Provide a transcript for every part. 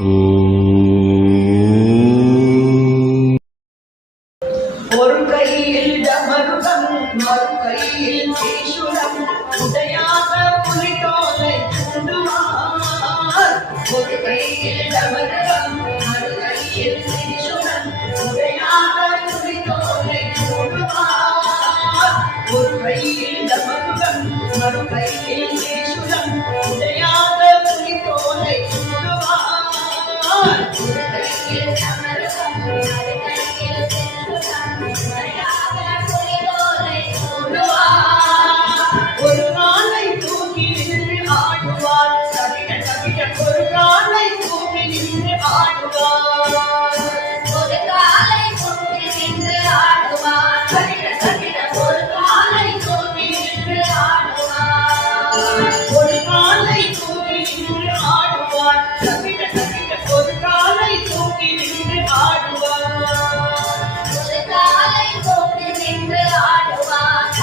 ஒரு கையில் டமருகம் மறு கையில் சேஷுரம் உடையாக புலிட்டோலை தூண்டுவார். ஒரு கையில் டமருகம் மறு கையில் சேஷுரம் உடையாக புலிட்டோலை தூண்டுவார். ஒரு கையில் டமருகம் மறு கையில் சேஷுரம் உடையாக புலிட்டோலை தூண்டுவார். ஒரு கையில் டமருகம் மறு கையில் ஒரு காலை தூக்கி நின்று ஆடுவார். ஒரு காலை தூக்கி நின்று ஆடுவார். ஒரு காலை தூக்கி நின்று ஆடுவார். ஒரு காலை தூக்கி நின்று ஆடுவார். ஒரு காலை தூக்கி நின்று ஆடுவார். ஒரு காலை தூக்கி நின்று ஆடுவார். ஒரு காலை தூக்கி நின்று ஆடுவார்.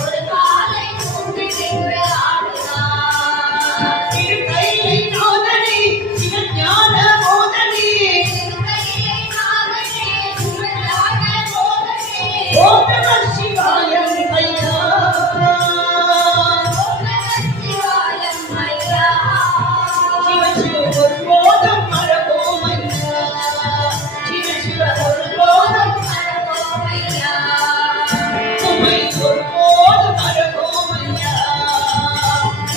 ஒரு காலை தூக்கி நின்று ஆடுவார். திருக்கையிலை நாதனே சிவஞான போதனே. திருக்கையிலை நாதனே சிவஞான போதனே. ஓம் நம சிவாய ஐயா. ஓம் நம சிவாய ஐயா. சிவ சிவ ஒரு போதம் மரபோம் ஐயா. சிவ சிவ ஒரு போதம் மரபோம் ஐயா. உம்மை ஒரு போதும் மரபோம் ஐயா.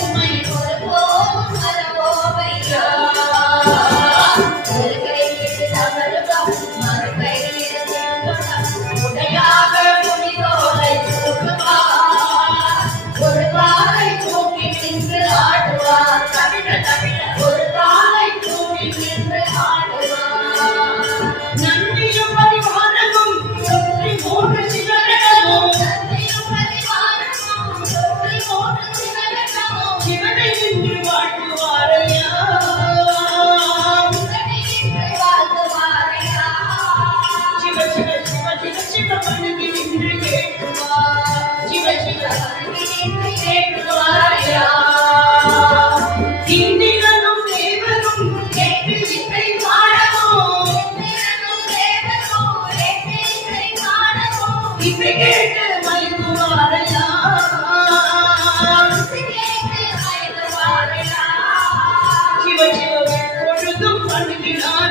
உம்மை ஒரு போதும் மரபோம் ஐயா. ஒரு கையில் டமருகம் மறு கையில் சேஷுரம் உடையாக புலித்தோலை தூண்டுவார். ஒரு காலை தூக்கி நின்று ஆடுவார். ஒரு காலை தூக்கி நின்று ஆடுவார். நன்றியும் பரிவாரமும் சுற்றி மூன்று சிவனமும். நன்றியும் பரிவாரமும் சுற்றி மூன்று சிவனமும். சிவனை நின்று வாழ்த்துவாரையா. சிவனை நின்று வாழ்த்துவாரையா. சிவ சிவ சிவ சிவ சிவ மனதி நின்று கேட்குவார். சிவ சிவ மனதி நின்று கேட்குவாரையா. இந்திரனும் தேவரும் எட்டு வித்தை பாடவும். இந்திரனும் தேவரும் எட்டு வித்தை பாடவும். இசை கேட்டு மயங்குவாரையா. இசை கேட்டு மயங்குவாரையா. சிவ சிவ பொழுதும் பண்ணுகிறார்.